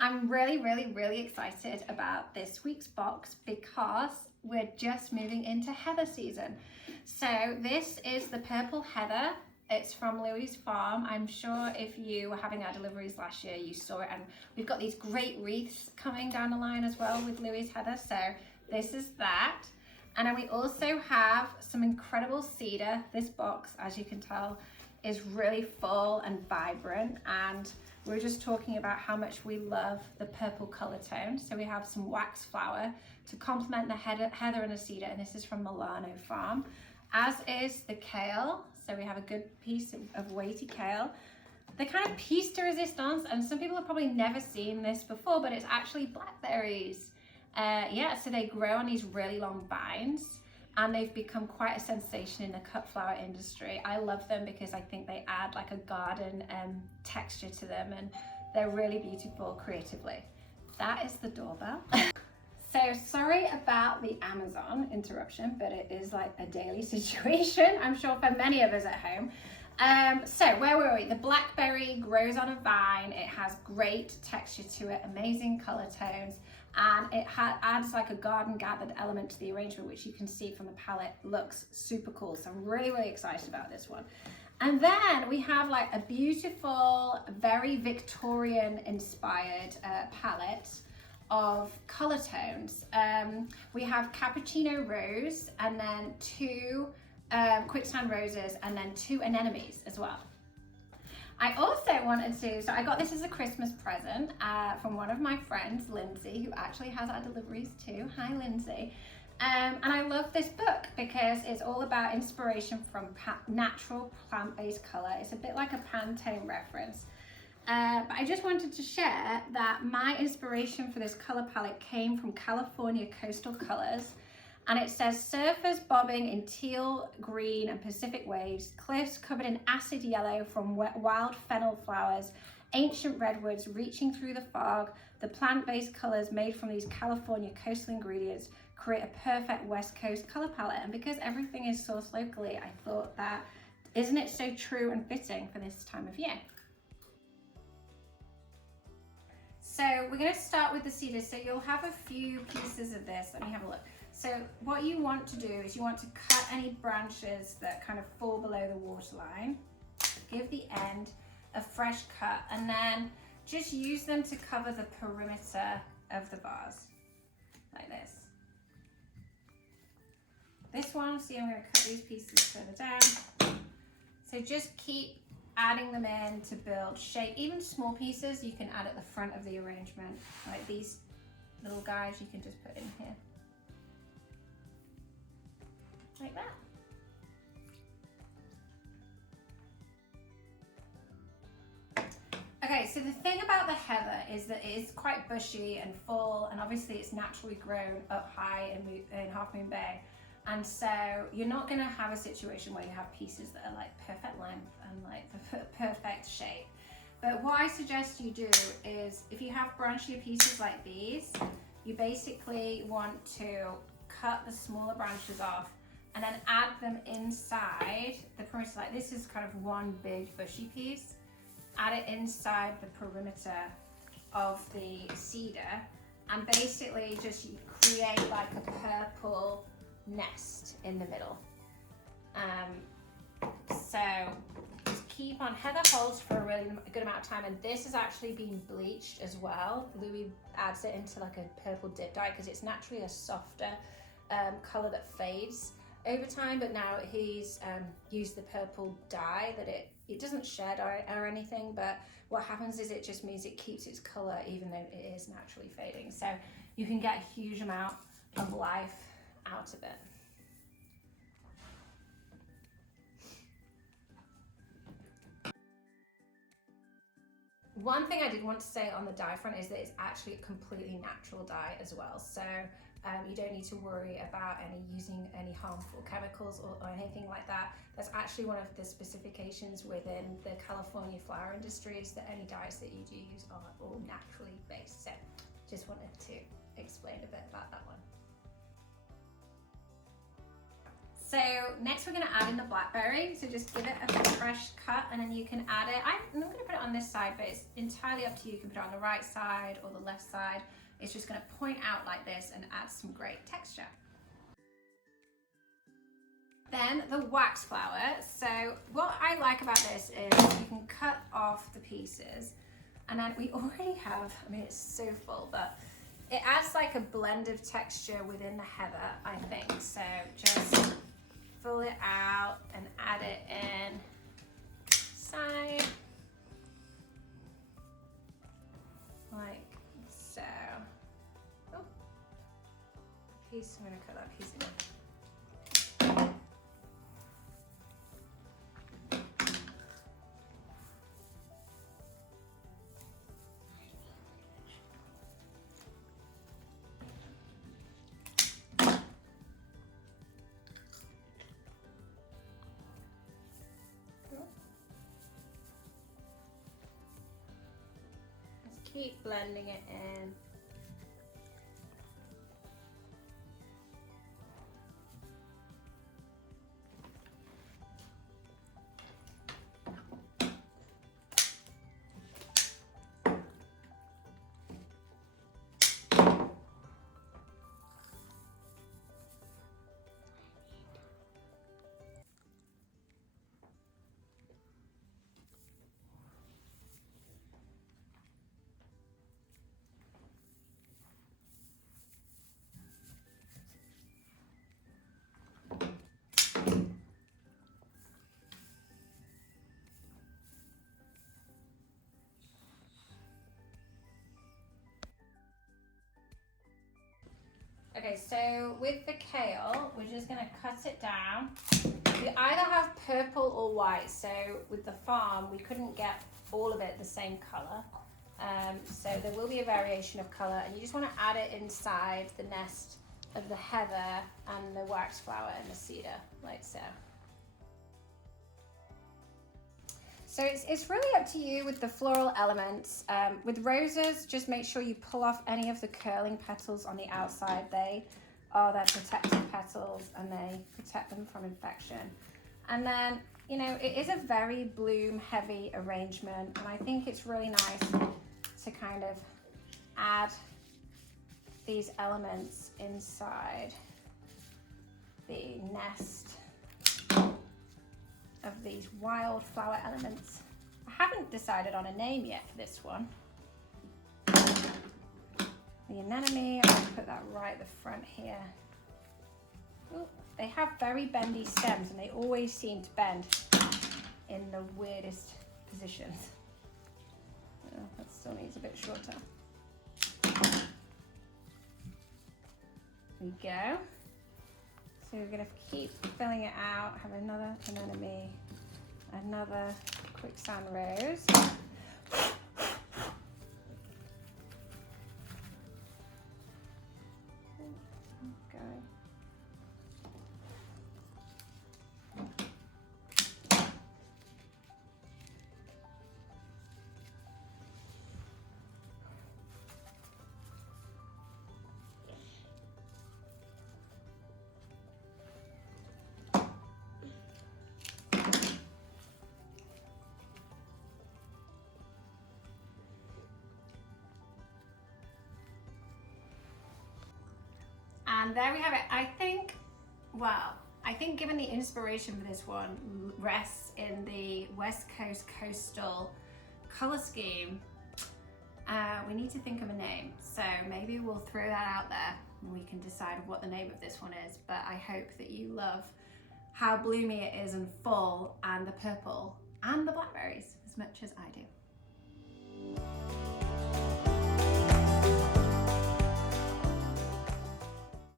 I'm really excited about this week's box because we're just moving into heather season. So this is the purple heather. It's from Louie's farm. I'm sure if you were having our deliveries last year, you saw it. And we've got these great wreaths coming down the line as well with Louie's heather. So this is that. And then we also have some incredible cedar. This box, as you can tell, is really full and vibrant. And we were just talking about how much we love the purple color tone. So we have some wax flower to complement the heather and the cedar. And this is from Milano Farm, as is the kale. So we have a good piece of weighty kale. The kind of piece de resistance, and some people have probably never seen this before, but it's actually blackberries. Yeah, so they grow on these really long vines and they've become quite a sensation in the cut flower industry. I love them because I think they add like a garden texture to them, and they're really beautiful creatively. That is the doorbell. So sorry about the Amazon interruption, but it is like a daily situation, I'm sure, for many of us at home. So where were we? The blackberry grows on a vine. It has great texture to it, amazing color tones, and it adds like a garden gathered element to the arrangement, which you can see from the palette. Looks super cool. So I'm really excited about this one. And then we have like a beautiful, very Victorian inspired palette of color tones. We have cappuccino rose, and then two quicksand roses, and then two anemones as well. I also wanted to, so I got this as a Christmas present from one of my friends, Lindsay, who actually has our deliveries too. Hi, Lindsay. And I love this book because it's all about inspiration from natural plant-based color. It's a bit like a Pantone reference. But I just wanted to share that my inspiration for this color palette came from California coastal colors, and it says surfers bobbing in teal, green and Pacific waves, cliffs covered in acid yellow from wild fennel flowers, ancient redwoods reaching through the fog. The plant-based colors made from these California coastal ingredients create a perfect West Coast color palette. And because everything is sourced locally, I thought that, isn't it so true and fitting for this time of year? So we're going to start with the cedar. So you'll have a few pieces of this. Let me have a look. So what you want to do is you want to cut any branches that kind of fall below the waterline. Give the end a fresh cut, and then just use them to cover the perimeter of the vase, like this. This one, see, I'm going to cut these pieces further down. So just keep adding them in to build shape. Even small pieces you can add at the front of the arrangement, like these little guys you can just put in here, like that. Okay, so the thing about the heather is that it is quite bushy and full, and obviously it's naturally grown up high in Half Moon Bay. And so you're not going to have a situation where you have pieces that are like perfect length and like the perfect shape. But what I suggest you do is, if you have branchier pieces like these, you basically want to cut the smaller branches off and then add them inside the perimeter. Like this is kind of one big bushy piece. Add it inside the perimeter of the cedar, and basically just create like a purple nest in the middle. So just keep on. Heather holds for a really good amount of time, and this has actually been bleached as well. Louis adds it into like a purple dip dye because it's naturally a softer color that fades over time, but now he's used the purple dye that it doesn't shed or anything, but what happens is it just means it keeps its color even though it is naturally fading. So you can get a huge amount of life out of it. One thing I did want to say on the dye front is that it's actually a completely natural dye as well. So you don't need to worry about using any harmful chemicals or anything like that. That's actually one of the specifications within the California flower industry, is that any dyes that you do use are all naturally based. So just wanted to explain a bit about that one. So next we're going to add in the blackberry. So just give it a fresh cut and then you can add it. I'm going to put it on this side, but it's entirely up to you. You can put it on the right side or the left side. It's just going to point out like this and add some great texture. Then the wax flower. So what I like about this is you can cut off the pieces and then we already have, I mean it's so full, but it adds like a blend of texture within the heather, I think. So just fill it out and add it in side like so. Oh, piece, I'm gonna cut that piece in. Keep blending it in. Okay, so with the kale, we're just gonna cut it down. We either have purple or white, so with the farm, we couldn't get all of it the same color. So there will be a variation of color, and you just wanna add it inside the nest of the heather and the wax flower and the cedar, like so. So it's really up to you with the floral elements. With roses, just make sure you pull off any of the curling petals on the outside. They are their protective petals and they protect them from infection. And then, you know, it is a very bloom heavy arrangement, and I think it's really nice to kind of add these elements inside the nest of these wildflower elements. I haven't decided on a name yet for this one. The anemone, I'm going to put that right at the front here. Ooh, they have very bendy stems and they always seem to bend in the weirdest positions. Oh, that still needs a bit shorter. There we go. So we're going to keep filling it out, have another anemone, another quicksand rose. Okay. And there we have it. I think given the inspiration for this one rests in the West Coast coastal color scheme, we need to think of a name. So maybe we'll throw that out there and we can decide what the name of this one is. But I hope that you love how bloomy it is and full, and the purple and the blackberries as much as I do.